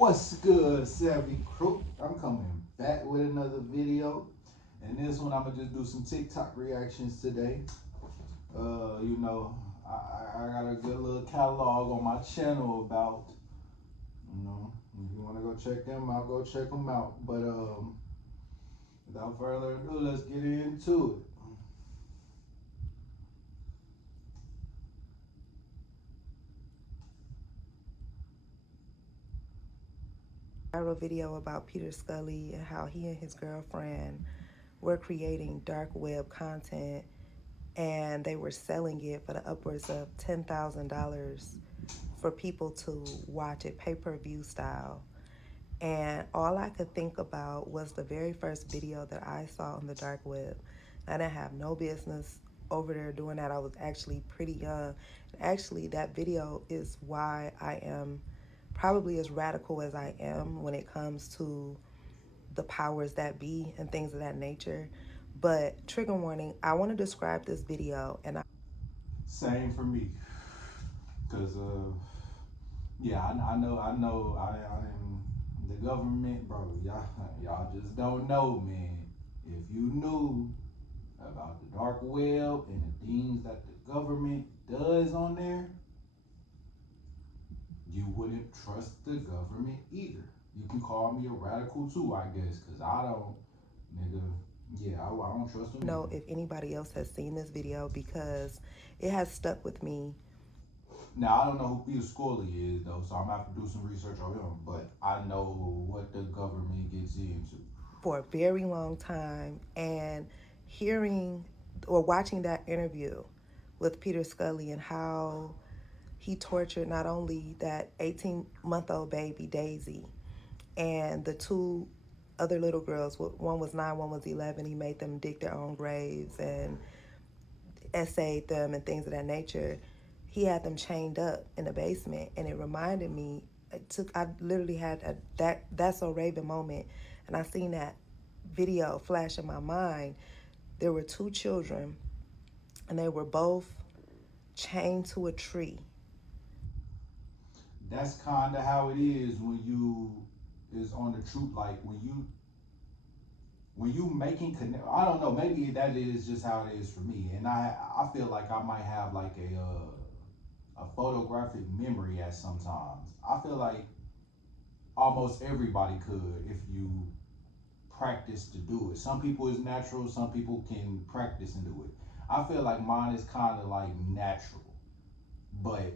What's good, Savvy Crew? I'm coming back with another video. And this one, I'm gonna just do some TikTok reactions today. I got a good little catalog on my channel about, if you wanna go check them out, go check them out. But without further ado, let's get into it. Viral video about Peter Scully and how he and his girlfriend were creating dark web content and they were selling it for the upwards of $10,000 for people to watch it pay-per-view style. And all I could think about was the very first video that I saw on the dark web. I didn't have no business over there doing that. I was actually pretty young. Actually, that video is why I am probably as radical as I am when it comes to the powers that be and things of that nature. But trigger warning, I want to describe this video and Same for me. Cause yeah, I didn't, the government, bro, y'all just don't know, man. If you knew about the dark web and the things that the government does on there, you wouldn't trust the government either. You can call me a radical too, I guess, cause I don't, nigga. Yeah, I don't trust them know either. if anybody else has seen this video because it has stuck with me. Now I don't know who Peter Scully is though, so I'm gonna have to do some research on him. But I know what the government gets into. For a very long time, and hearing or watching that interview with Peter Scully and how he tortured not only that 18-month-old baby Daisy and the two other little girls, one was 9, one was 11. He made them dig their own graves and essayed them and things of that nature. He had them chained up in the basement, and it reminded me. I literally had that That's So Raven moment, and I seen that video flash in my mind. There were two children, and they were both chained to a tree. That's kind of how it is when you is on the truth. Like when you making connect. I don't know. Maybe that is just how it is for me, and I feel like I might have like a photographic memory at sometimes. I feel like almost everybody could if you practice to do it. Some people is natural, some people can practice and do it. I feel like mine is kind of like natural, but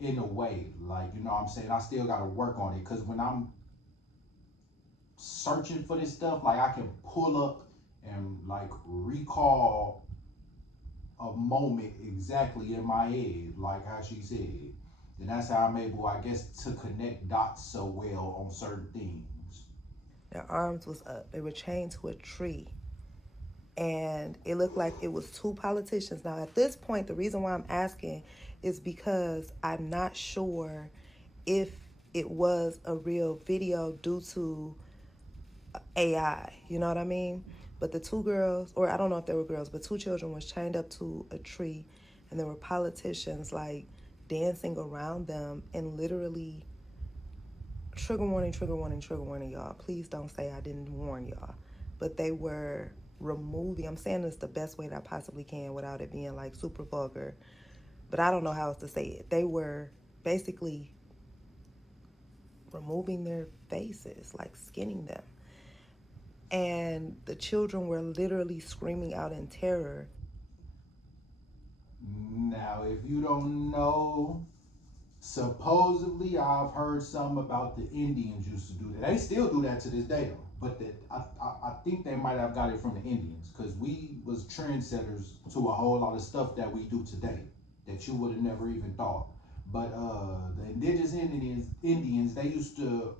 in a way, like, you know what I'm saying? I still got to work on it because when I'm searching for this stuff, like I can pull up and like recall a moment exactly in my head, like how she said. And that's how I'm able, I guess, to connect dots so well on certain things. Their arms was up. They were chained to a tree. And it looked like it was two politicians. Now, at this point, the reason why I'm asking is because I'm not sure if it was a real video due to AI. You know what I mean? But the two girls, or I don't know if they were girls, but two children was chained up to a tree, and there were politicians like dancing around them and literally trigger warning, trigger warning, trigger warning, y'all. Please don't say I didn't warn y'all. But they were removing, I'm saying this the best way that I possibly can without it being like super vulgar, but I don't know how else to say it. They were basically removing their faces, like skinning them. And the children were literally screaming out in terror. Now, if you don't know, supposedly I've heard something about the Indians used to do that. They still do that to this day, though. But I think they might have got it from the Indians because we was trendsetters to a whole lot of stuff that we do today that you would have never even thought. But the indigenous Indians, they used to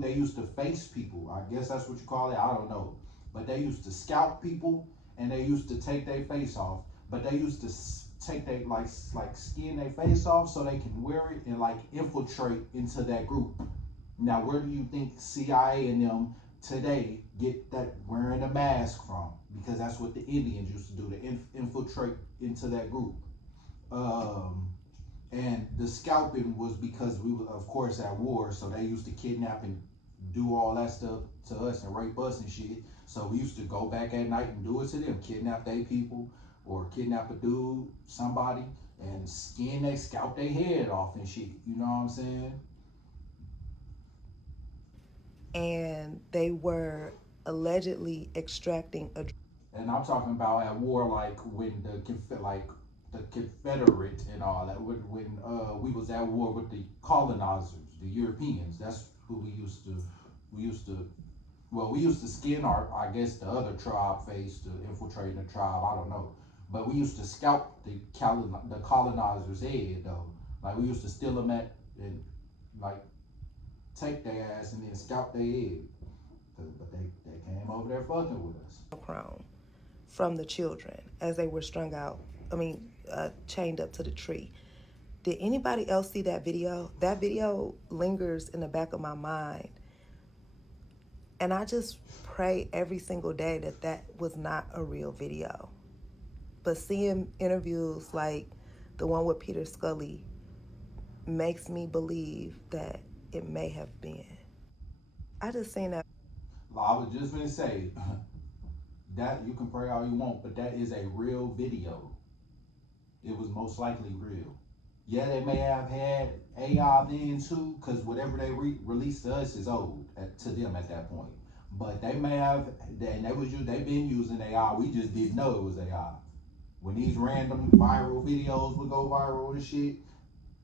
they used to face people. I guess that's what you call it. I don't know. But they used to scalp people and they used to take their face off. But they used to take their like skin their face off so they can wear it and like infiltrate into that group. Now, where do you think CIA and them today get that wearing a mask from? Because that's what the Indians used to do to infiltrate into that group. Um, And the scalping was because we were, of course, at war, so they used to kidnap and do all that stuff to us and rape us and shit. So we used to go back at night and do it to them, kidnap their people or kidnap a dude, somebody, and scalp their head off and shit. You know what I'm saying? And they were allegedly extracting a. And I'm talking about at war, like when the Confederate and all that. When we was at war with the colonizers, the Europeans. That's who we used to. We used to. Well, we used to skin I guess the other tribe face to infiltrate the tribe. I don't know, but we used to scalp the colonizers' head though. Like we used to steal them and like take their ass and then scalp their head. But they came over there fucking with us. Chrome from the children as they were strung out. Chained up to the tree. Did anybody else see that video? That video lingers in the back of my mind. And I just pray every single day that was not a real video. But seeing interviews like the one with Peter Scully makes me believe that it may have been. I just seen that. I was just gonna say that you can pray all you want, but that is a real video. It was most likely real. Yeah, they may have had AI then too, because whatever they released to us is old to them at that point. But they may have, they've been using AI. We just didn't know it was AI. When these random viral videos would go viral and shit,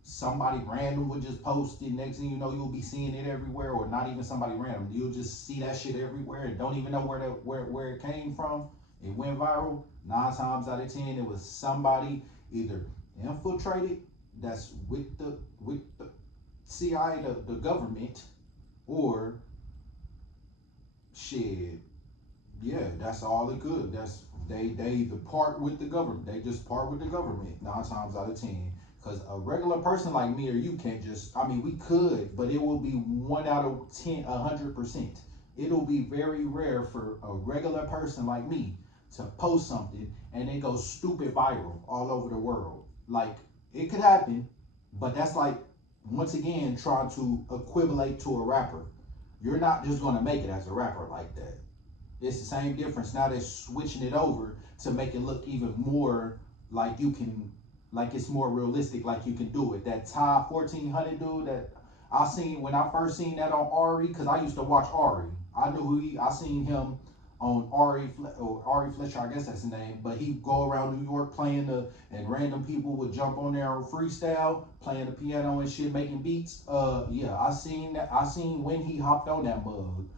somebody random would just post it. Next thing you know, you'll be seeing it everywhere, or not even somebody random. You'll just see that shit everywhere and don't even know where it came from. It went viral. 9 times out of 10, it was somebody either infiltrated that's with the CIA, the government, or shit. Yeah, that's all it could. They either part with the government. They just part with the government 9 times out of 10. Because a regular person like me or you can't just, we could, but it will be 1 out of 10, 100%. It'll be very rare for a regular person like me to post something and it goes stupid viral all over the world. Like, it could happen, but that's like, once again, trying to equivalate to a rapper. You're not just going to make it as a rapper like that. It's the same difference. Now they're switching it over to make it look even more like you can, like it's more realistic, like you can do it. That Ty 1400 dude that I seen when I first seen that on Ari, because I used to watch Ari. I knew I seen him on Ari Fletcher, I guess that's his name, but he'd go around New York playing and random people would jump on there on freestyle, playing the piano and shit, making beats. Yeah, I seen that. I seen when he hopped on that mug.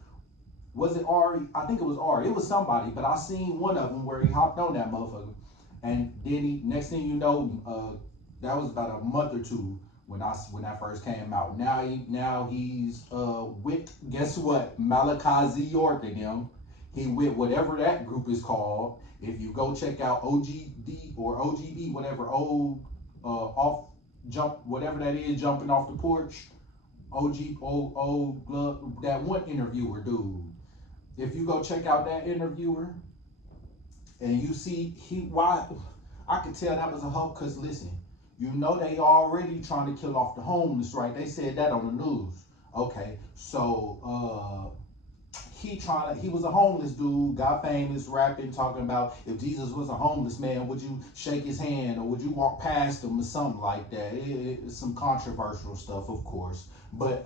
Was it Ari? I think it was Ari. It was somebody, but I seen one of them where he hopped on that motherfucker. And then next thing you know, that was about a month or two when that first came out. Now he's with, guess what? Malachi Z. York and him. He with whatever that group is called. If you go check out OGD or OGB, whatever off jump, whatever that is, jumping off the porch. That one interviewer dude. If you go check out that interviewer and you see why I could tell that was a hoax, because listen, you know they already trying to kill off the homeless, right? They said that on the news. Okay, so he was a homeless dude, got famous, rapping, talking about if Jesus was a homeless man, would you shake his hand or would you walk past him or something like that? It's some controversial stuff, of course. But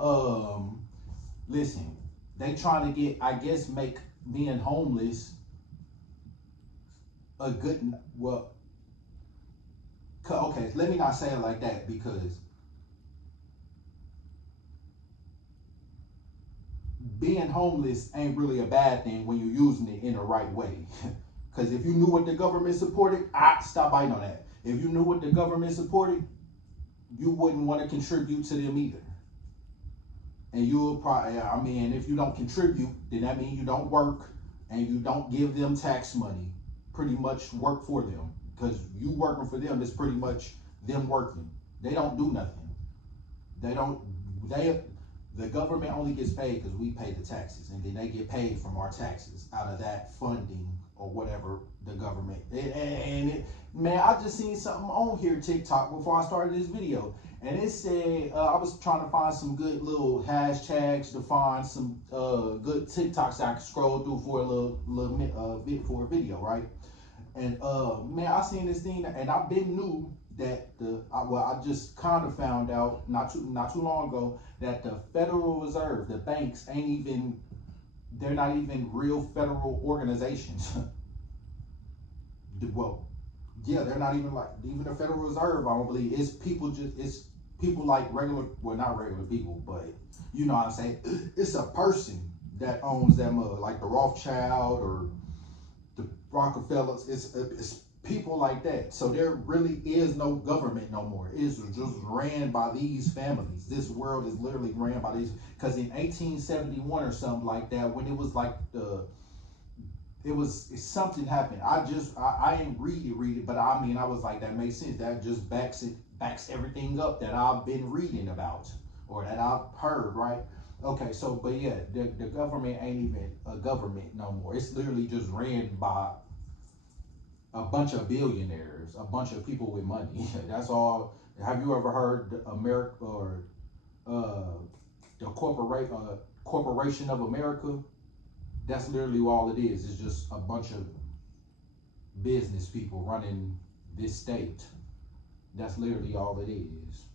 listen, they trying to get, I guess, make being homeless a good, well, okay, let me not say it like that, because being homeless ain't really a bad thing when you're using it in the right way. Because if you knew what the government supported, stop biting on that. If you knew what the government supported, you wouldn't want to contribute to them either. And you'll probably, if you don't contribute, then that means you don't work and you don't give them tax money. Pretty much work for them. Because you working for them is pretty much them working. They don't do nothing. The government only gets paid because we pay the taxes, and then they get paid from our taxes out of that funding or whatever the government. Man, I just seen something on here TikTok before I started this video, and it said I was trying to find some good little hashtags to find some good TikToks I could scroll through for a little bit for a video, right? And man, I seen this thing, and I've been new that I just kind of found out not too long ago that the Federal Reserve, the banks, they're not even real federal organizations. Well, yeah, they're not even the Federal Reserve. I don't believe it's people like not regular people, but you know what I'm saying. It's a person that owns them, like the Rothschild or the Rockefellers. It's people like that. So there really is no government no more. It's just ran by these families. This world is literally ran by these. Because in 1871 or something like that, when it was like something happened. I didn't read it, but I mean, I was like, that makes sense. That just backs everything up that I've been reading about or that I've heard, right? Okay, so but yeah, the government ain't even a government no more. It's literally just ran by a bunch of billionaires, a bunch of people with money. That's all. Have you ever heard America or the Corporation of America? That's literally all it is. It's just a bunch of business people running this state. That's literally all it is.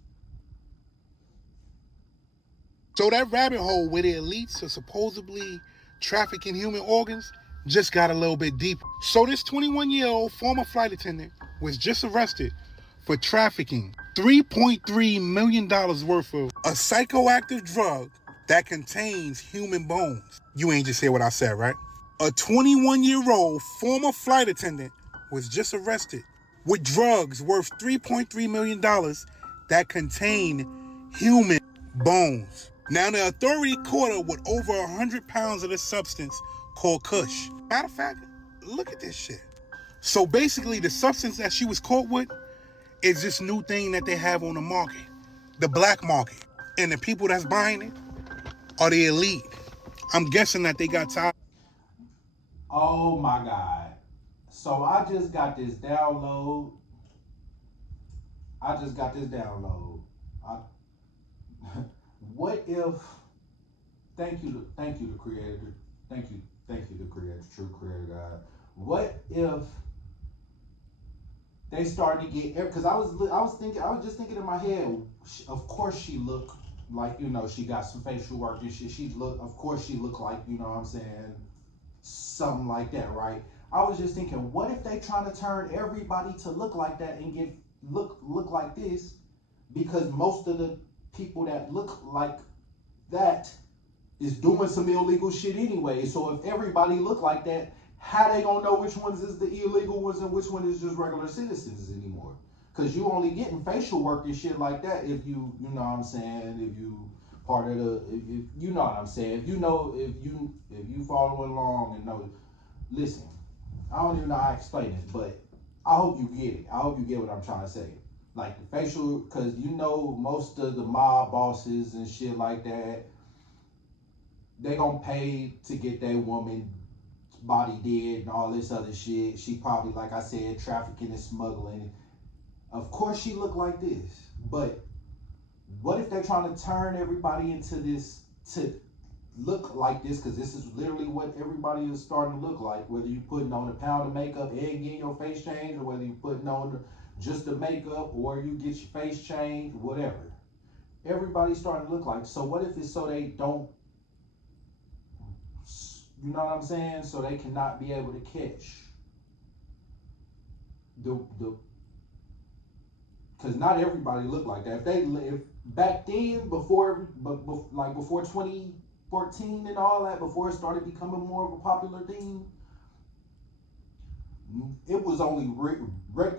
So that rabbit hole where the elites are supposedly trafficking human organs just got a little bit deeper. So this 21-year-old former flight attendant was just arrested for trafficking $3.3 million worth of a psychoactive drug that contains human bones. You ain't just hear what I said, right? A 21-year-old former flight attendant was just arrested with drugs worth $3.3 million that contain human bones. Now the authority caught her with over 100 pounds of this substance called Kush. Matter of fact, look at this shit. So basically the substance that she was caught with is this new thing that they have on the market, the black market. And the people that's buying it are the elite. I'm guessing that they got tired. Oh my God. So I just got this download. What if, thank you the creator. Thank you the creator, true creator God. What if they started to get, because I was just thinking in my head, of course she looked like, she got some facial work and shit. Of course she looked like, what I'm saying, something like that, right? I was just thinking, what if they trying to turn everybody to look like that and look like this? Because most of the people that look like that is doing some illegal shit anyway. So if everybody look like that, how they gonna know which ones is the illegal ones and which one is just regular citizens anymore? Because you only getting facial work and shit like that if you know what I'm saying, if you part of if you know what I'm saying, if you following along and know. Listen, I don't even know how to explain this, but I hope you get it. I hope you get what I'm trying to say. Like the facial, because most of the mob bosses and shit like that, they gonna pay to get that woman body dead and all this other shit. She probably, like I said, trafficking and smuggling. Of course she look like this, but what if they're trying to turn everybody into this, to look like this? Because this is literally what everybody is starting to look like, whether you putting on a pound of makeup and getting your face changed, or whether you putting on just the makeup or you get your face changed, whatever. Everybody's starting to look like. So what if it's so they don't, you know what I'm saying? So they cannot be able to catch because not everybody look like that. If back then, before 2014 and all that, before it started becoming more of a popular thing, it was only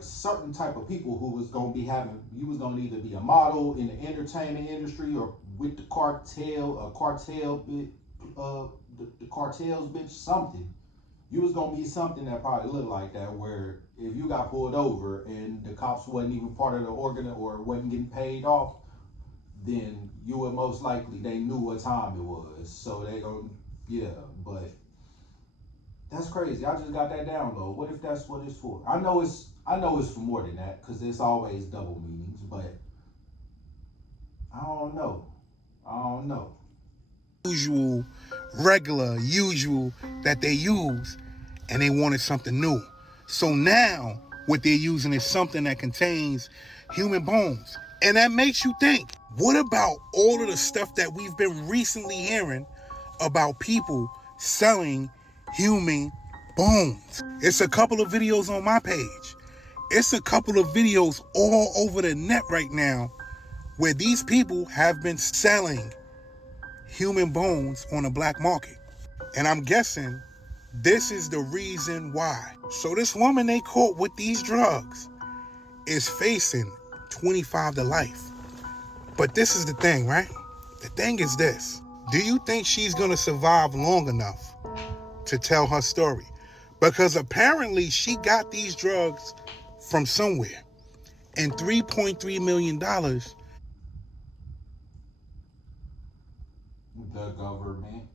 certain type of people who was gonna be you was gonna either be a model in the entertainment industry or with the cartels, bitch, something. You was gonna be something that probably looked like that, where if you got pulled over and the cops wasn't even part of the organ or wasn't getting paid off, then you would most likely, they knew what time it was. So they go, yeah, but that's crazy. I just got that download. What if that's what it's for? I know it's for more than that, because it's always double meanings, but I don't know. Usual, usual that they use, and they wanted something new. So now what they're using is something that contains human bones. And that makes you think, what about all of the stuff that we've been recently hearing about people selling human bones? It's a couple of videos on my page. It's a couple of videos all over the net right now where these people have been selling human bones on the black market. And I'm guessing this is the reason why. So this woman they caught with these drugs is facing 25 to life. But this is the thing, right? The thing is this. Do you think she's gonna survive long enough to tell her story? Because apparently she got these drugs from somewhere. And $3.3 million. The government.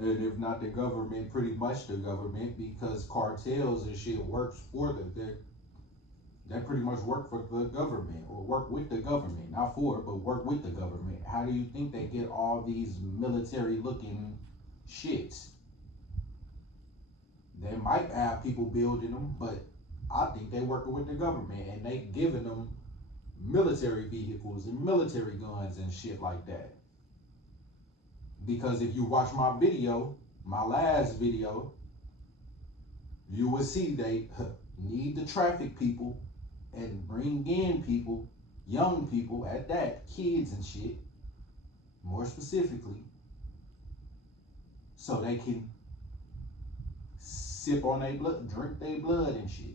And if not the government, pretty much the government, because cartels and shit works for they pretty much work for the government, or work with the government, not for it, but work with the government. How do you think they get all these military looking shits? They might have people building them, but I think they working with the government, and they giving them military vehicles and military guns and shit like that. Because if you watch my video, my last video, you will see they need to traffic people and bring in people, young people at that, kids and shit, more specifically, so they can sip on their blood, drink their blood and shit,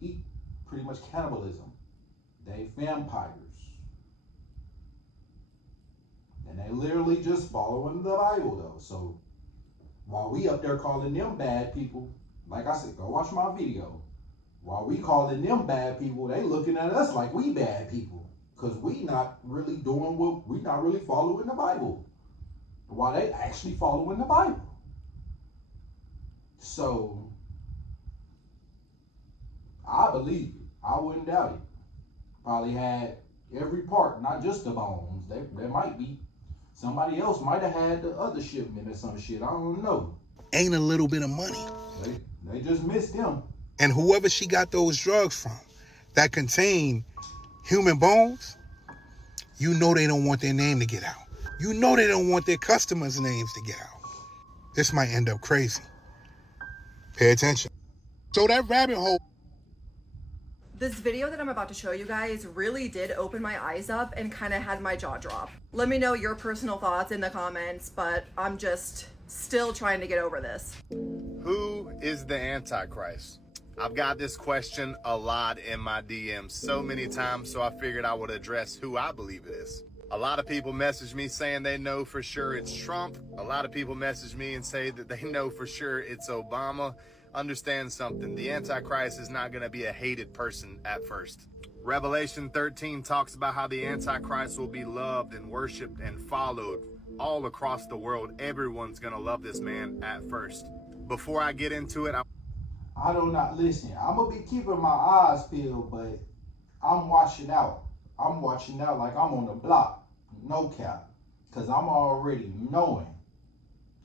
eat pretty much cannibalism. They vampires. And they literally just following the Bible though. So while we up there calling them bad people, like I said, go watch my video. While we calling them bad people, they looking at us like we bad people. Because we not really doing what, we not really following the Bible. While they actually following the Bible. So I believe it. I wouldn't doubt it. Probably had every part, not just the bones. There might be. Somebody else might have had the other shipment or some shit. I don't know. Ain't a little bit of money. They just missed him. And whoever she got those drugs from that contain human bones, you know they don't want their name to get out. You know they don't want their customers' names to get out. This might end up crazy. Pay attention. So that rabbit hole. This video that I'm about to show you guys really did open my eyes up and kind of had my jaw drop. Let me know your personal thoughts in the comments, but I'm just still trying to get over this. Who is the Antichrist? I've got this question a lot in my DMs so many times, so I figured I would address who I believe it is. A lot of people message me saying they know for sure it's Trump. A lot of people message me and say that they know for sure it's Obama. Understand something, the Antichrist is not going to be a hated person at first. Revelation 13 talks about how the Antichrist will be loved and worshiped and followed all across the world. Everyone's going to love this man at first. Before I get into it, I do not listen. I'm going to be keeping my eyes peeled, but I'm watching out. I'm watching out like I'm on the block. No cap. Because I'm already knowing.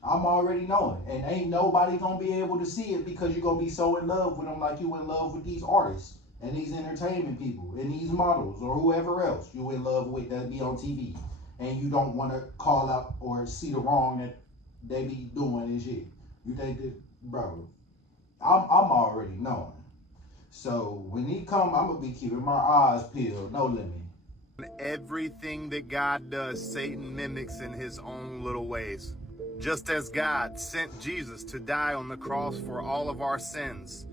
And ain't nobody gonna be able to see it because you're gonna be so in love with them like you in love with these artists and these entertainment people and these models or whoever else you in love with that be on TV. And you don't want to call out or see the wrong that they be doing and shit. You think that, bro, I'm already knowing. So when he come, I'm gonna be keeping my eyes peeled, no limit. everything that God does, Satan mimics in his own little ways. Just as God sent Jesus to die on the cross for all of our sins,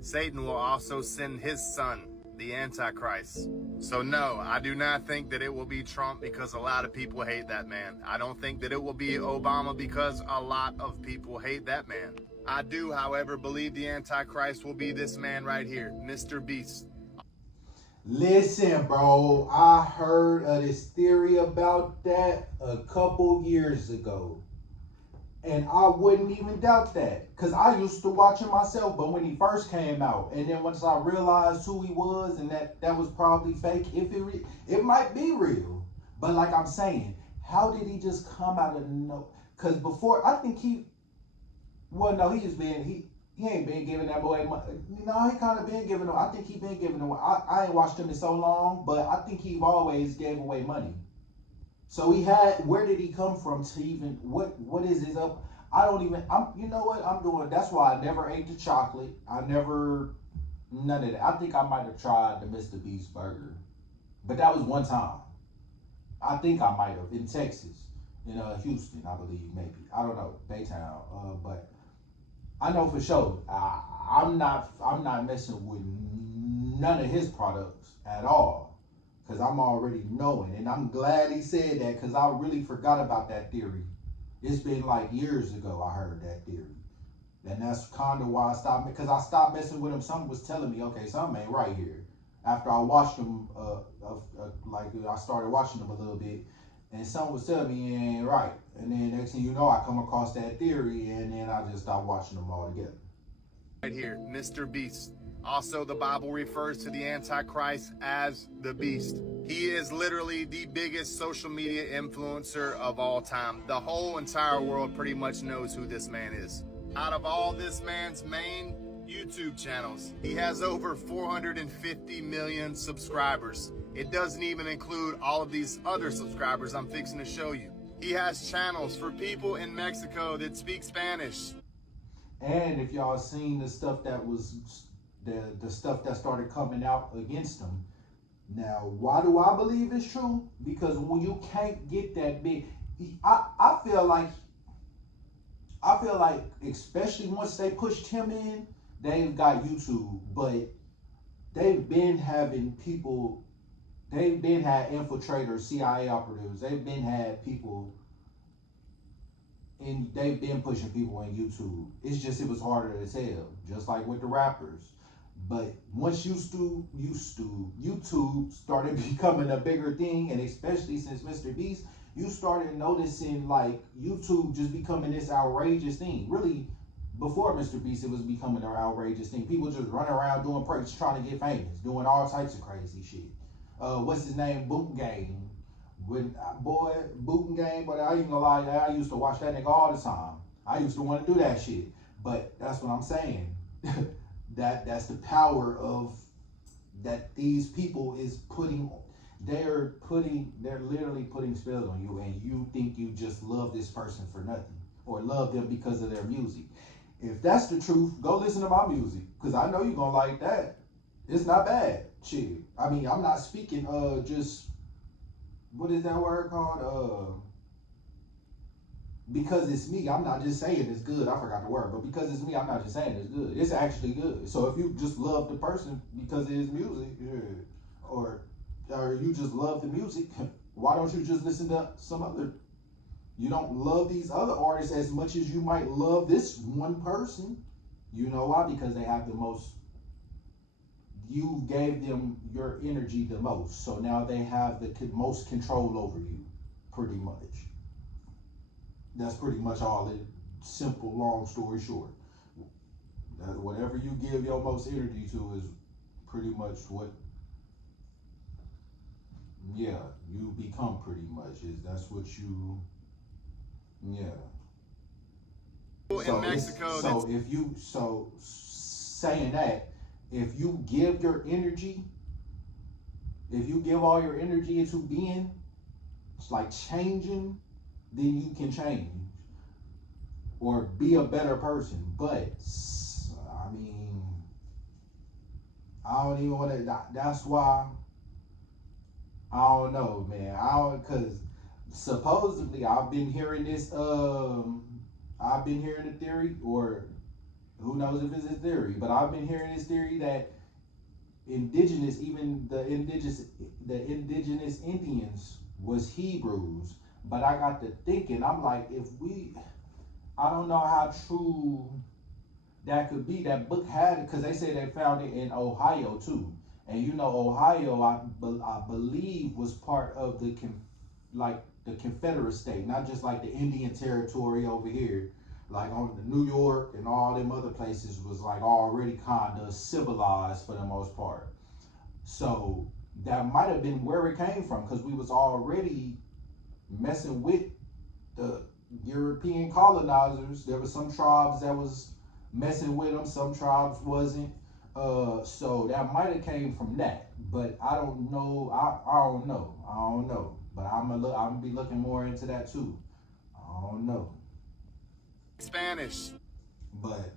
Satan will also send his son, the Antichrist. So no, I do not think that it will be Trump because a lot of people hate that man. I don't think that it will be Obama because a lot of people hate that man. I do, however, believe the Antichrist will be this man right here, Mr. Beast. Listen, bro, I heard of this theory about that a couple years ago. And I wouldn't even doubt that. Because I used to watch him myself, but when he first came out, and then once I realized who he was and that was probably fake, it might be real. But like I'm saying, how did he just come out of no? Because before, I think he ain't been giving that boy money. He kind of been giving him. I think he been giving him. I ain't watched him in so long, but I think he always gave away money. So where did he come from to even, what is his up? You know what I'm doing? That's why I never ate the chocolate. none of that. I think I might have tried the Mr. Beast burger, but that was one time. I think I might have in Texas, in Houston, I believe, maybe. I don't know, Baytown, but I know for sure. I'm not messing with none of his products at all, because I'm already knowing, and I'm glad he said that, because I really forgot about that theory. It's been like years ago I heard that theory, and that's kind of why I stopped, because I stopped messing with him. Something was telling me, okay, something ain't right here. After I watched him, I started watching him a little bit, and something was telling me it ain't right. And then next thing you know, I come across that theory, and then I just stopped watching them all together. Right here, Mr. Beast. Also, the Bible refers to the Antichrist as the Beast. He is literally the biggest social media influencer of all time. The whole entire world pretty much knows who this man is. Out of all this man's main YouTube channels, he has over 450 million subscribers. It doesn't even include all of these other subscribers I'm fixing to show you. He has channels for people in Mexico that speak Spanish. And if y'all seen the stuff that was the stuff that started coming out against him, now why do I believe it's true? Because when you can't get that big, I feel like especially once they pushed him in, they've got YouTube, but they've been having people. They've been had infiltrators, CIA operatives. They've been had people, and they've been pushing people on YouTube. It's just, it was harder to tell, just like with the rappers. But once YouTube started becoming a bigger thing, and especially since Mr. Beast, you started noticing like YouTube just becoming this outrageous thing. Really, before Mr. Beast, it was becoming an outrageous thing. People just running around doing pranks, trying to get famous, doing all types of crazy shit. What's his name? Boot Game. Bootin' Game, but I ain't gonna lie, I used to watch that nigga all the time. I used to want to do that shit. But that's what I'm saying. That's the power of that these people is putting. They're literally putting spells on you, and you think you just love this person for nothing, or love them because of their music. If that's the truth, go listen to my music, because I know you're gonna like that. It's not bad. Shit. I mean, I'm not speaking just, what is that word called? Because it's me, I'm not just saying it's good. I forgot the word, but because it's me, I'm not just saying it's good. It's actually good. So if you just love the person because of his music, or you just love the music, why don't you just listen to some other? You don't love these other artists as much as you might love this one person. You know why? Because they have the most. You gave them your energy the most, so now they have the most control over you, pretty much. That's pretty much all it. Simple, long story short. Whatever you give your most energy to is pretty much what, yeah, you become pretty much. That's what you, yeah. In Mexico, saying that, if you give your energy, if you give all your energy into being, it's like changing, then you can change or be a better person. But I mean, I don't even want to. That's why I don't know, man. Because supposedly I've been hearing this. I've been hearing the theory, or who knows if it's a theory, but I've been hearing this theory that the indigenous Indians was Hebrews. But I got to thinking, I'm like, I don't know how true that could be. That book had it, because they say they found it in Ohio too. And you know, Ohio, I believe, was part of the the Confederate state, not just like the Indian territory over here. Like on the New York and all them other places was like already kind of civilized for the most part. So that might have been where it came from, because we was already messing with the European colonizers. There were some tribes that was messing with them, some tribes wasn't. So that might have came from that, but I don't know. I don't know. But I'm gonna be looking more into that too. I don't know. Spanish. But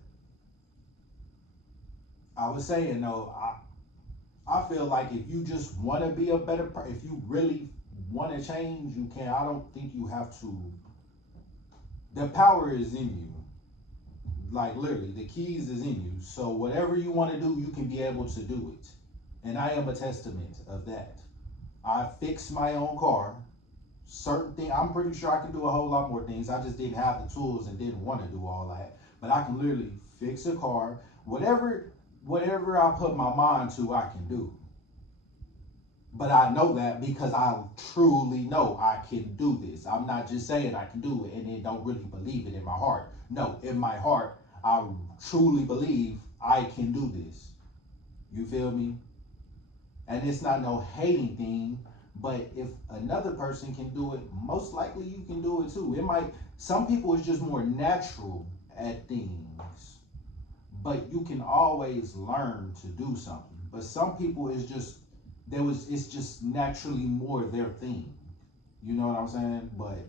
I was saying though, I feel like if you just want to be a better person, if you really want to change, you can. I don't think you have to. The power is in you. Like literally, the keys is in you. So whatever you want to do, you can be able to do it. And I am a testament of that. I fixed my own car. Certain things, I'm pretty sure I can do a whole lot more things. I just didn't have the tools and didn't want to do all that. But I can literally fix a car. Whatever I put my mind to, I can do. But I know that because I truly know I can do this. I'm not just saying I can do it and then don't really believe it in my heart. No, in my heart, I truly believe I can do this. You feel me? And it's not no hating thing, but if another person can do it, most likely you can do it too. Some people is just more natural at things, but you can always learn to do something. But some people is just, it's just naturally more their thing. You know what I'm saying? But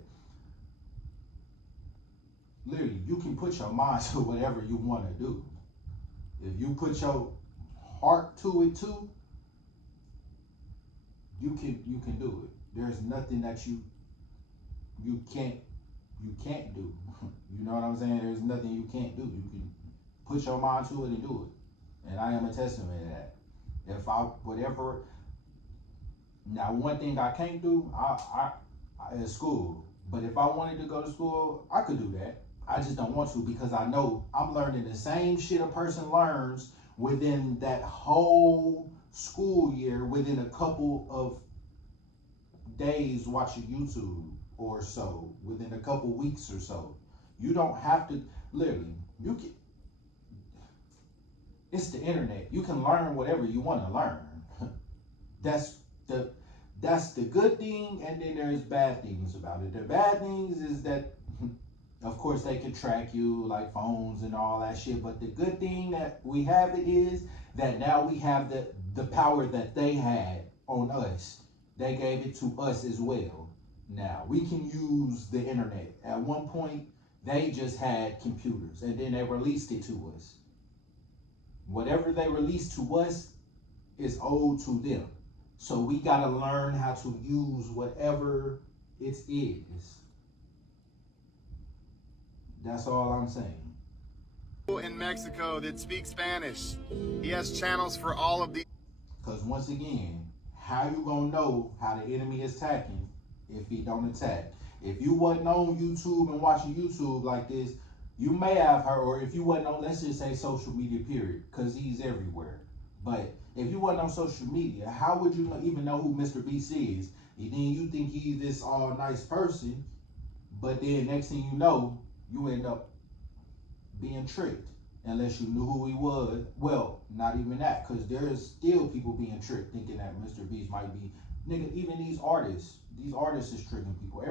literally, you can put your mind to whatever you want to do. If you put your heart to it too, you can do it. There's nothing that you can't do. You know what I'm saying? There's nothing you can't do. You can put your mind to it and do it. And I am a testament to that. Now one thing I can't do, I is school. But if I wanted to go to school, I could do that. I just don't want to, because I know I'm learning the same shit a person learns within that whole school year, within a couple of days watching YouTube or so, within a couple weeks or so. You don't have to, literally, it's the internet. You can learn whatever you want to learn. That's the good thing, and then there's bad things about it. The bad things is that, of course, they can track you like phones and all that shit. But the good thing that we have it is that now we have the power that they had on us. They gave it to us as well. Now we can use the internet. At one point, they just had computers, and then they released it to us. Whatever they released to us is owed to them. So we gotta learn how to use whatever it is. That's all I'm saying. In Mexico that speak Spanish. He has channels for all of these. Because once again, how you gonna know how the enemy is attacking if he don't attack? If you wasn't on YouTube and watching YouTube like this, you may have heard, or if you wasn't on, let's just say social media period, because he's everywhere. But if you wasn't on social media, how would you even know who Mr. Beast is? And then you think he's this all nice person, but then next thing you know, you end up being tricked. Unless you knew who he was. Well, not even that, because there's still people being tricked, thinking that Mr. Beast might be, nigga, even these artists is tricking people.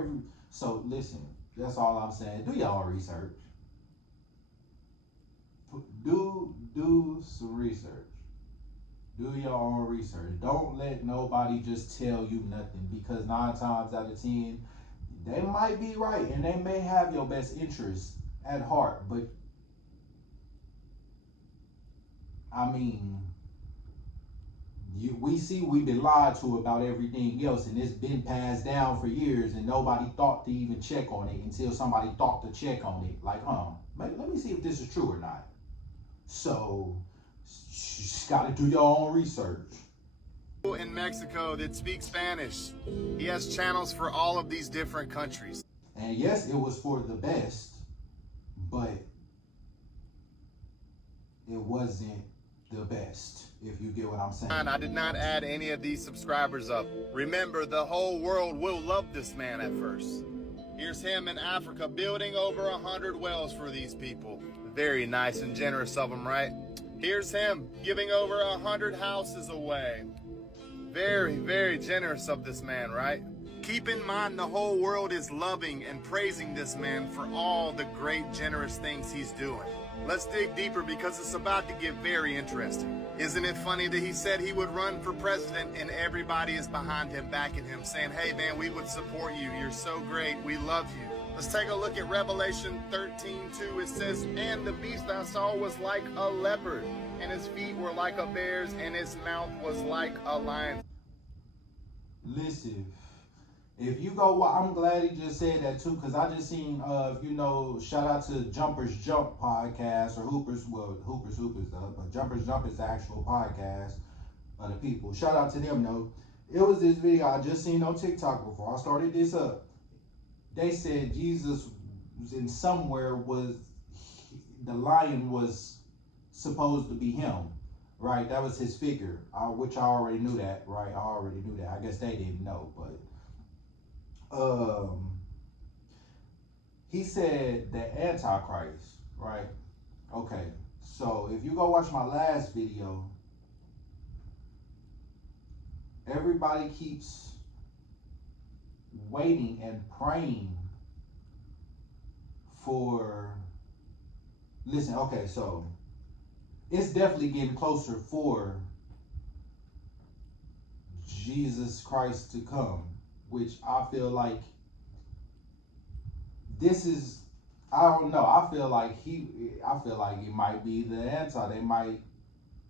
So listen, that's all I'm saying. Do your own research. Do some research. Do your own research. Don't let nobody just tell you nothing, because 9 times out of 10, they might be right and they may have your best interest at heart, but I mean, we've been lied to about everything else, and it's been passed down for years, and nobody thought to even check on it until somebody thought to check on it. Like, let me see if this is true or not. So, you just gotta do your own research. In Mexico that speak Spanish. He has channels for all of these different countries. And yes, it was for the best, but it wasn't the best, if you get what I'm saying. I did not add any of these subscribers up. Remember, the whole world will love this man at first. Here's him in Africa building over 100 wells for these people. Very nice and generous of him, right? Here's him giving over 100 houses away. Very, very generous of this man, right? Keep in mind the whole world is loving and praising this man for all the great, generous things he's doing. Let's dig deeper because it's about to get very interesting. Isn't it funny that he said he would run for president and everybody is behind him, backing him, saying, hey man, we would support you. You're so great. We love you. Let's take a look at Revelation 13:2. It says, and the beast I saw was like a leopard, and his feet were like a bear's, and his mouth was like a lion's. Listen, if you go, I'm glad he just said that too, because I just seen, shout out to Jumpers Jump podcast, or Hoopers though, but Jumpers Jump is the actual podcast of the people. Shout out to them though. It was this video I just seen on TikTok before I started this up. They said Jesus was in somewhere the lion was supposed to be him. Right, that was his figure, which I already knew that, right? I already knew that. I guess they didn't know, but he said the Antichrist, right? Okay, so if you go watch my last video, everybody keeps waiting and praying for, listen, okay, so it's definitely getting closer for Jesus Christ to come, which I feel like this is, I don't know. I feel like it might be the they might,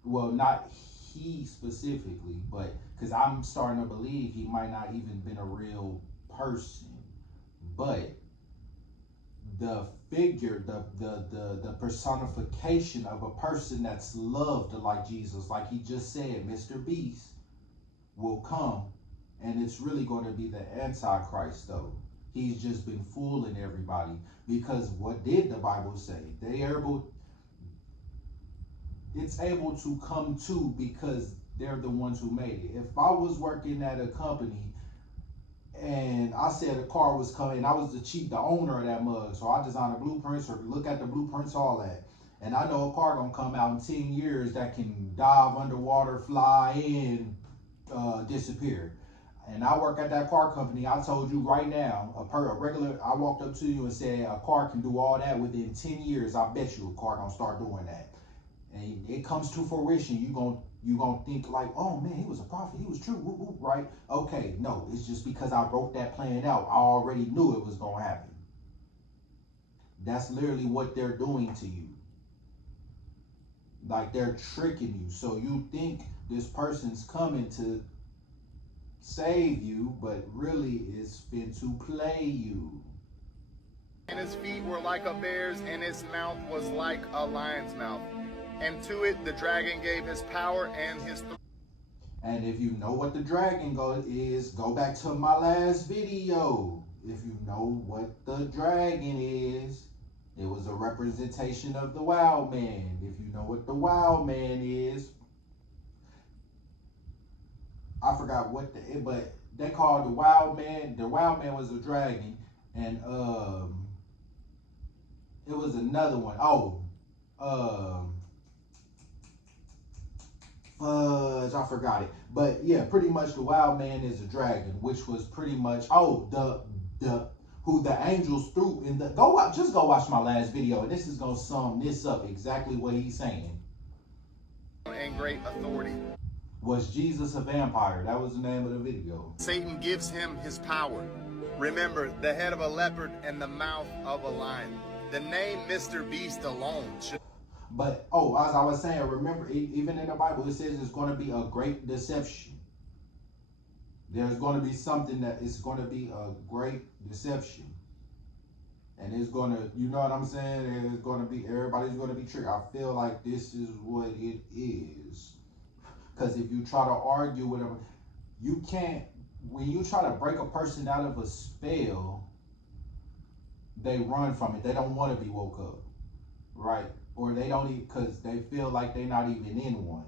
well, not he specifically, but because I'm starting to believe he might not even been a real person, but the figure, the personification of a person that's loved like Jesus, like he just said, Mr. Beast will come, and it's really going to be the Antichrist though. He's just been fooling everybody, because what did the Bible say? It's able to come to because they're the ones who made it. If I was working at a company and I said a car was coming, I was the owner of that mug, so I design the blueprints or look at the blueprints, all that. And I know a car gonna come out in 10 years that can dive underwater, fly in, disappear. And I work at that car company. I told you right now, I walked up to you and said a car can do all that within 10 years. I bet you a car gonna start doing that. And it comes to fruition, you gonna think like, oh man, he was a prophet, he was true, whoop, whoop, right? Okay, no, it's just because I wrote that plan out. I already knew it was gonna happen. That's literally what they're doing to you. Like, they're tricking you. So you think this person's coming to save you, but really it's been to play you. And his feet were like a bear's, and his mouth was like a lion's mouth. And to it the dragon gave his power and his... And if you know what the dragon is, go back to my last video. If you know what the dragon is, it was a representation of the wild man. If you know what the wild man is, I forgot but they called the wild man was a dragon, and it was another one. I forgot it. But yeah, pretty much the wild man is a dragon, which was pretty much who the angels threw in the go watch my last video, and this is gonna sum this up exactly what he's saying. And great authority. Was Jesus a vampire? That was the name of the video. Satan gives him his power. Remember, the head of a leopard and the mouth of a lion. The name Mr. Beast alone should... But, as I was saying, remember, even in the Bible, it says it's going to be a great deception. There's going to be something that is going to be a great deception. And it's going to, you know what I'm saying? It's going to be, everybody's going to be tricked. I feel like this is what it is. Because if you try to argue with them, you can't, when you try to break a person out of a spell, they run from it. They don't want to be woke up. right? Or they don't even, because they feel like they're not even in one.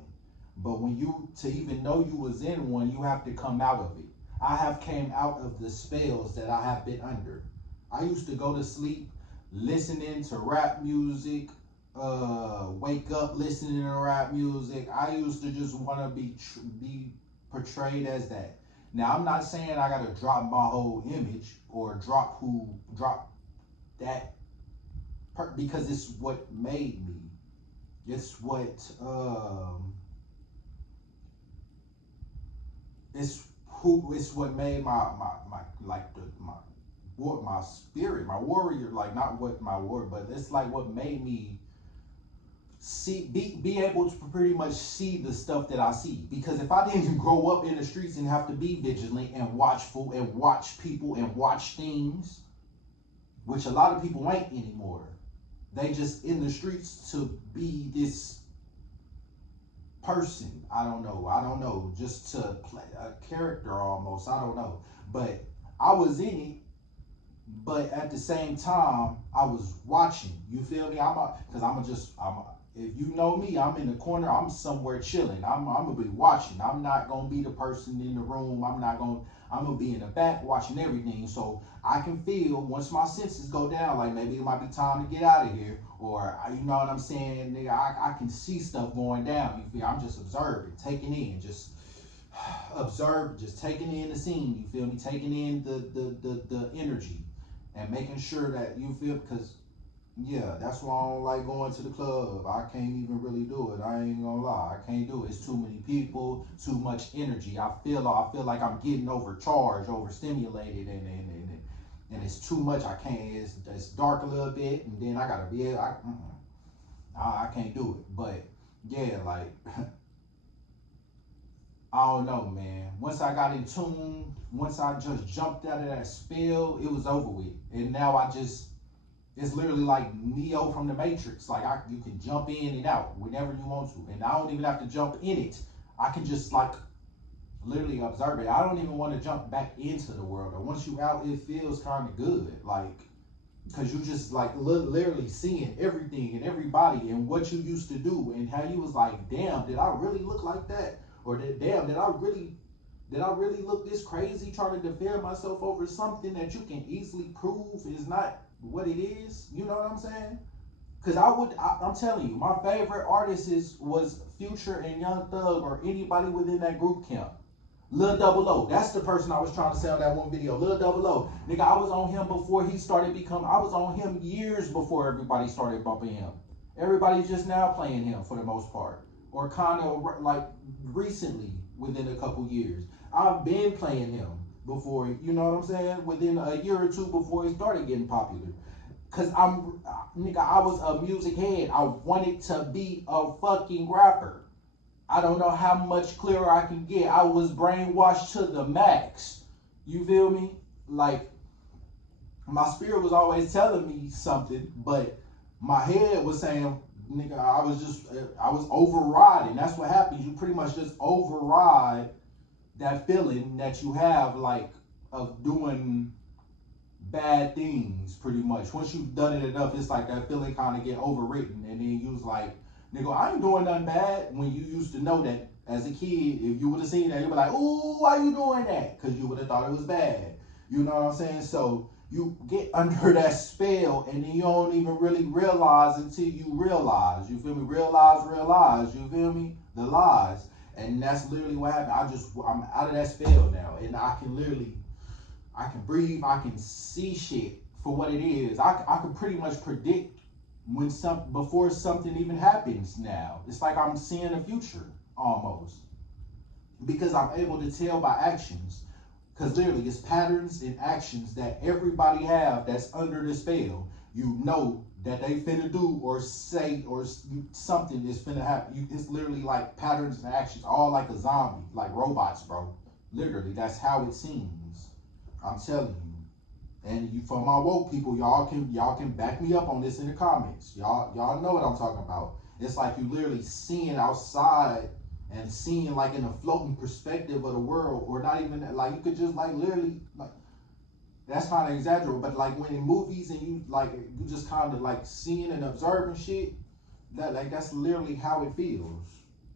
But when you, to even know you was in one, you have to come out of it. I have came out of the spells that I have been under. I used to go to sleep listening to rap music, wake up listening to rap music. I used to just want to be portrayed as that. Now I'm not saying I gotta drop my whole image or drop that because it's what made me. It's what it's what made my spirit, my warrior, like not what my warrior, but it's like what made me be able to pretty much see the stuff that I see. Because if I didn't grow up in the streets and have to be vigilant and watchful and watch people and watch things, which a lot of people ain't anymore. They just in the streets to be this person. I don't know, just to play a character almost. I don't know. But I was in it, but at the same time, I was watching. You feel me? If you know me, I'm in the corner. I'm somewhere chilling. I'm gonna be watching. I'm not gonna be the person in the room. I'm gonna be in the back watching everything. So I can feel once my senses go down, like maybe it might be time to get out of here, or you know what I'm saying, nigga. I can see stuff going down. You feel? I'm just observing, taking in, just observe, just taking in the scene. You feel me? Taking in the energy and making sure that you feel, because. Yeah, that's why I don't like going to the club. I can't even really do it. I ain't gonna lie. I can't do it. It's too many people, too much energy. I feel like I'm getting overcharged, overstimulated, and it's too much. I can't. It's dark a little bit, and then I gotta be. I can't do it. But yeah, like I don't know, man. Once I got in tune, once I just jumped out of that spell, it was over with, and now it's literally like Neo from the Matrix. Like you can jump in and out whenever you want to. And I don't even have to jump in it. I can just like literally observe it. I don't even want to jump back into the world. Or once you out, it feels kind of good. Like, because you just like literally seeing everything and everybody and what you used to do and how you was like, damn, did I really look like that? Or damn, did I really look this crazy trying to defend myself over something that you can easily prove is not what it is? You know what I'm saying? Because I'm telling you, my favorite artist was Future and Young Thug, or anybody within that group camp. Lil Double O, that's the person I was trying to say on that one video. Lil Double O, nigga, I was on him before he started I was on him years before everybody started bumping him. Everybody's just now playing him for the most part, or kind of like recently within a couple years. I've been playing him before, you know what I'm saying? Within a year or two before he started getting popular. Cause I was a music head. I wanted to be a fucking rapper. I don't know how much clearer I can get. I was brainwashed to the max. You feel me? Like, my spirit was always telling me something, but my head was saying, nigga, I was overriding. That's what happens. You pretty much just override that feeling that you have, like, of doing bad things, pretty much. Once you've done it enough, it's like that feeling kind of get overwritten, and then you was like, nigga, I ain't doing nothing bad. When you used to know that as a kid, if you would have seen that, you'd be like, ooh, why you doing that? Because you would have thought it was bad. You know what I'm saying? So you get under that spell, and then you don't even really realize until you realize. You feel me? Realize. You feel me? The lies. And that's literally what happened. I'm out of that spell now, and I can breathe, I can see shit for what it is. I can pretty much predict before something even happens now. It's like I'm seeing the future almost, because I'm able to tell by actions. Because literally it's patterns and actions that everybody have that's under the spell. You know that they finna do or say or something is finna happen. It's literally like patterns and actions, all like a zombie, like robots, bro. Literally, that's how it seems. I'm telling you. And you, for my woke people, y'all can back me up on this in the comments. Y'all know what I'm talking about. It's like you literally seeing outside and seeing like in a floating perspective of the world, or not even like you could just like literally like That's kind of exaggerated, but like when in movies and you just kind of like seeing and observing shit, that's literally how it feels.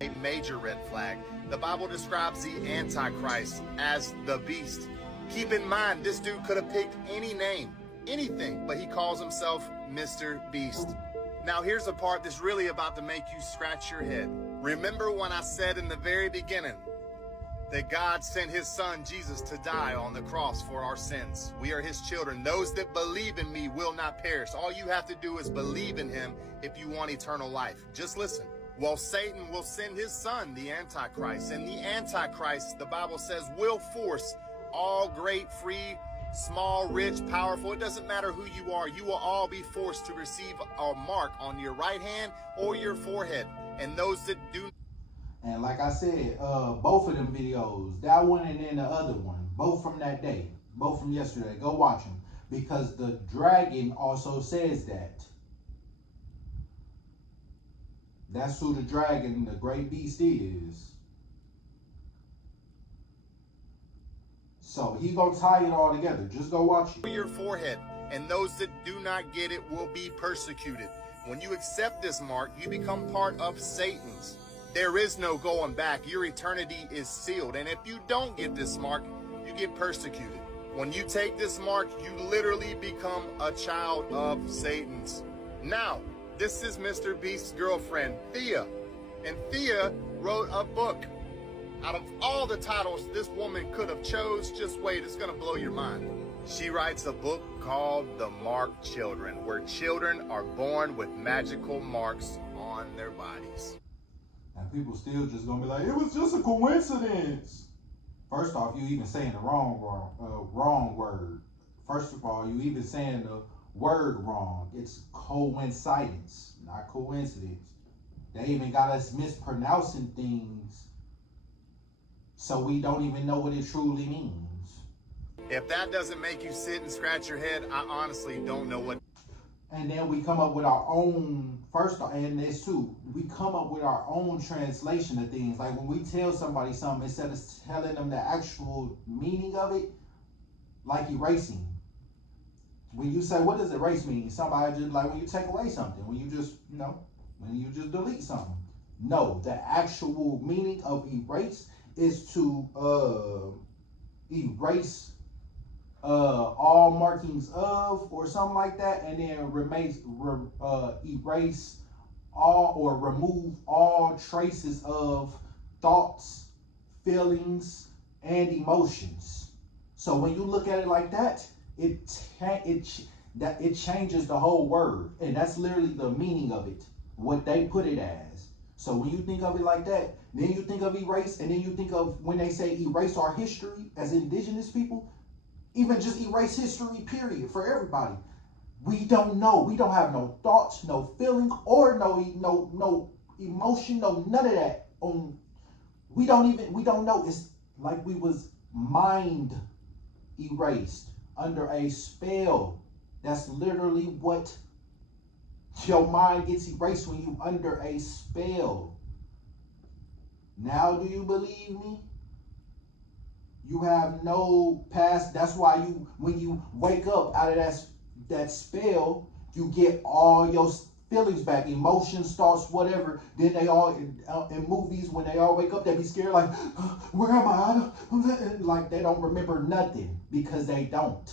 A major red flag. The Bible describes the Antichrist as the beast. Keep in mind, this dude could have picked any name, anything, but he calls himself Mr. Beast. Now here's the part that's really about to make you scratch your head. Remember when I said in the very beginning that God sent his son Jesus to die on the cross for our sins? We are his children. Those that believe in me will not perish. All you have to do is believe in him if you want eternal life. Just listen. Well, Satan will send his son, the Antichrist, and the Antichrist, the Bible says, will force all great, free, small, rich, powerful. It doesn't matter who you are. You will all be forced to receive a mark on your right hand or your forehead. And those that do. And like I said, both of them videos, that one and then the other one, both from that day, both from yesterday, go watch them. Because the dragon also says that. That's who the dragon, the great beast is. So he gonna tie it all together. Just go watch it. Your forehead, and those that do not get it will be persecuted. When you accept this mark, you become part of Satan's. There is no going back. Your eternity is sealed. And if you don't get this mark, you get persecuted. When you take this mark, you literally become a child of Satan's. Now, this is Mr. Beast's girlfriend, Thea. And Thea wrote a book. Out of all the titles this woman could have chose, just wait, it's gonna blow your mind. She writes a book called The Marked Children, where children are born with magical marks on their bodies. And people still just gonna be like, it was just a coincidence. First off, you even saying the wrong word. First of all, you even saying the word wrong. It's coincidence, not coincidence. They even got us mispronouncing things, so we don't even know what it truly means. If that doesn't make you sit and scratch your head, I honestly don't know what. And then we come up with our own, and this too, we come up with our own translation of things. Like when we tell somebody something, instead of telling them the actual meaning of it, like erasing. When you say, what does erase mean? Somebody just like when you take away something, when you just, when you just delete something. No, the actual meaning of erase is to erase all markings of or something like that, and then erase all or remove all traces of thoughts, feelings, and emotions. So when you look at it like that, it changes the whole word, and that's literally the meaning of it, what they put it as. So when you think of it like that, then you think of erase, and then you think of when they say erase our history as indigenous people, even just erase history, period, for everybody. We don't know. We don't have no thoughts, no feeling, or no emotion, no none of that. We don't know. It's like we was mind erased under a spell. That's literally what your mind gets erased when you under a spell. Now, do you believe me? You have no past. That's why when you wake up out of that spell, you get all your feelings back, emotions, thoughts, whatever. Then they all, in movies, when they all wake up, they be scared like, where am I? Like they don't remember nothing because they don't.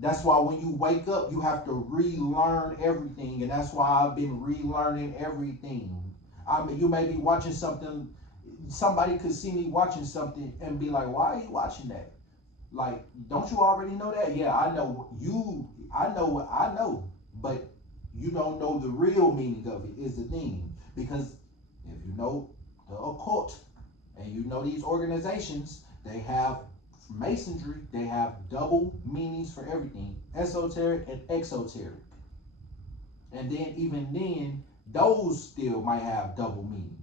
That's why when you wake up, you have to relearn everything. And that's why I've been relearning everything. I mean, you may be watching something. Somebody could see me watching something and be like, why are you watching that? Like, don't you already know that? Yeah, I know. I know. But you don't know the real meaning of it is the thing. Because if you know the occult and you know these organizations, they have masonry, they have double meanings for everything. Esoteric and exoteric. And then even then, those still might have double meanings.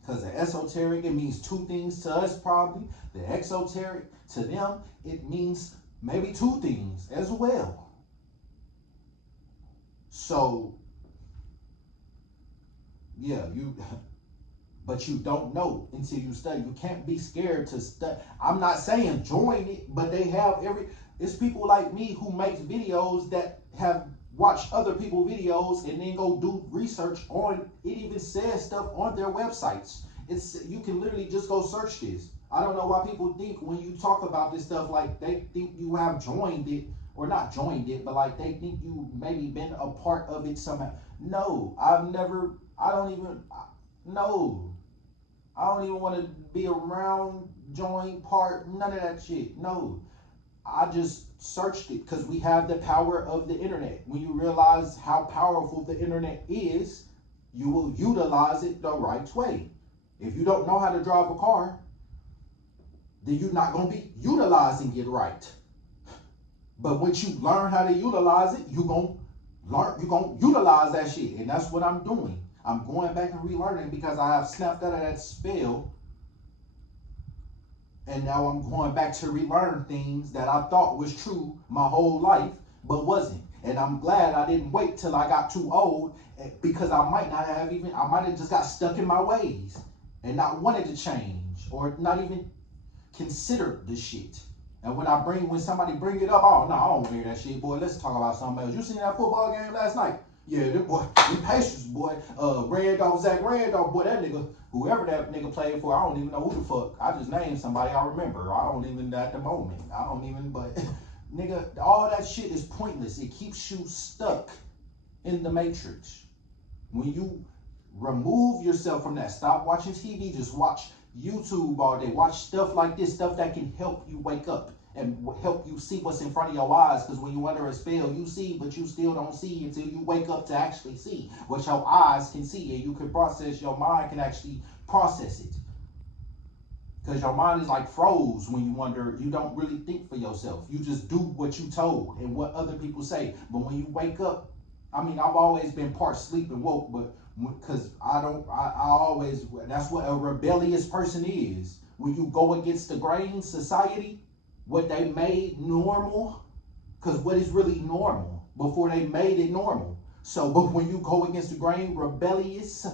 Because the esoteric, it means two things to us probably. The exoteric, to them, it means maybe two things as well. So, yeah, but you don't know until you study. You can't be scared to study. I'm not saying join it, but they have it's people like me who makes videos that have watched other people's videos and then go do research on it. Even says stuff on their websites. You can literally just go search this. I don't know why people think when you talk about this stuff, like they think you have joined it, or not joined it, but like they think you maybe been a part of it somehow. No, I don't even want to be around, join, part, none of that shit. No, I just searched it because we have the power of the internet. When you realize how powerful the internet is, you will utilize it the right way. If you don't know how to drive a car, then you're not going to be utilizing it right. But once you learn how to utilize it, you're going to utilize that shit. And that's what I'm doing. I'm going back and relearning because I have snapped out of that spell. And now I'm going back to relearn things that I thought was true my whole life, but wasn't. And I'm glad I didn't wait till I got too old, because I might have just got stuck in my ways and not wanted to change or not even consider the shit. And when somebody bring it up, oh no, I don't want to hear that shit, boy. Let's talk about something else. You seen that football game last night? Yeah, them Pacers, boy. Zach Randolph, boy, that nigga, whoever that nigga played for, I don't even know who the fuck. I just named somebody I remember. I don't even at the moment. But nigga, all that shit is pointless. It keeps you stuck in the matrix. When you remove yourself from that, stop watching TV, just watch YouTube all day. Watch stuff like this, stuff that can help you wake up and help you see what's in front of your eyes. Because when you're under a spell, you see, but you still don't see until you wake up to actually see what your eyes can see, and you can process. Your mind can actually process it. Because your mind is like froze when you wonder. You don't really think for yourself. You just do what you told and what other people say. But when you wake up, I mean, I've always been part sleep and woke, but because that's what a rebellious person is. When you go against the grain, society, what they made normal, because what is really normal before they made it normal. So, but when you go against the grain, rebellious,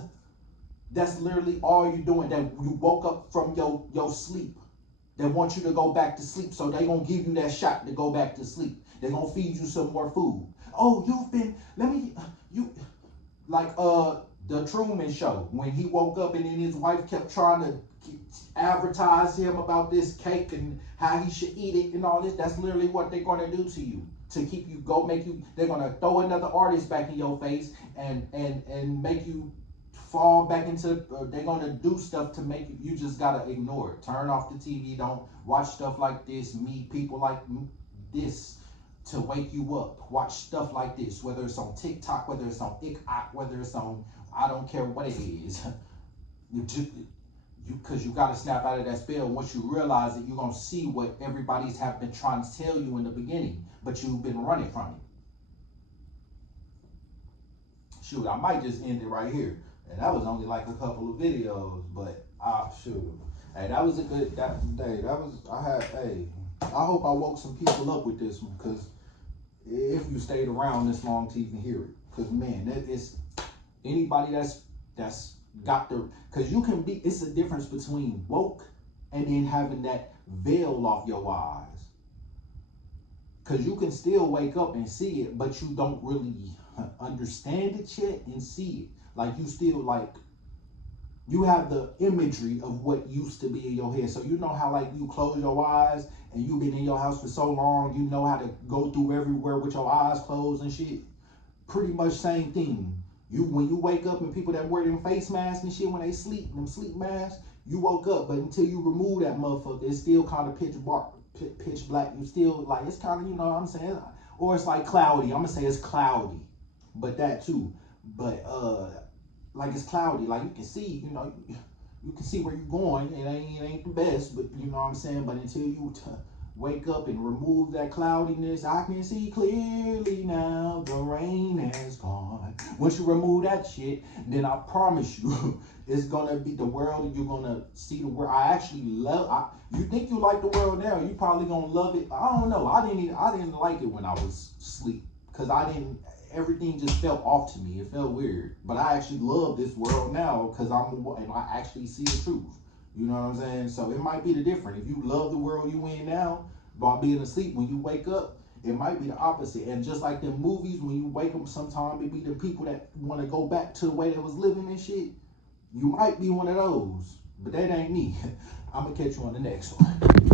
that's literally all you're doing. That you woke up from your sleep. They want you to go back to sleep, so they gonna give you that shot to go back to sleep. They're gonna feed you some more food. Oh, like the Truman Show, when he woke up and then his wife kept trying to advertise him about this cake and how he should eat it and all this. That's literally what they're gonna do to you, to keep you they're gonna throw another artist back in your face and make you fall back into, they're gonna do stuff to make you just gotta ignore it. Turn off the TV, don't watch stuff like this, meet people like this to wake you up. Watch stuff like this, whether it's on TikTok, whether it's on IKOK, whether it's on, I don't care what it is. Because you got to snap out of that spell. Once you realize it, you're going to see what everybody's have been trying to tell you in the beginning, but you've been running from it. Shoot, I might just end it right here. And that was only like a couple of videos, but shoot. Hey, that was a good day. I hope I woke some people up with this one, because if you stayed around this long to even hear it, because man, that is anybody that's got the, because you can be, it's a difference between woke and then having that veil off your eyes, because you can still wake up and see it, but you don't really understand it yet and see it. Like you still like, you have the imagery of what used to be in your head. So you know how like you close your eyes and you've been in your house for so long, you know how to go through everywhere with your eyes closed and shit. Pretty much same thing. When you wake up, and people that wear them face masks and shit when they sleep, them sleep masks, you woke up, but until you remove that motherfucker, it's still kind of pitch black. You still like, it's kind of, you know what I'm saying? Or it's like cloudy. I'm gonna say it's cloudy, but that too. But like it's cloudy, like you can see, you know, you can see where you're going. It ain't the best, but you know what I'm saying? But until you wake up and remove that cloudiness, I can see clearly now, the rain has gone. Once you remove that shit, then I promise you, it's gonna be the world, you're gonna see the world. I actually love, you think you like the world now, you probably gonna love it. I don't know, I didn't like it when I was asleep, because everything just felt off to me. It felt weird. But I actually love this world now because I actually see the truth. You know what I'm saying? So it might be the different. If you love the world you in now, by being asleep, when you wake up, it might be the opposite. And just like the movies, when you wake up, sometimes it be the people that want to go back to the way they was living and shit. You might be one of those, but that ain't me. I'm gonna catch you on the next one.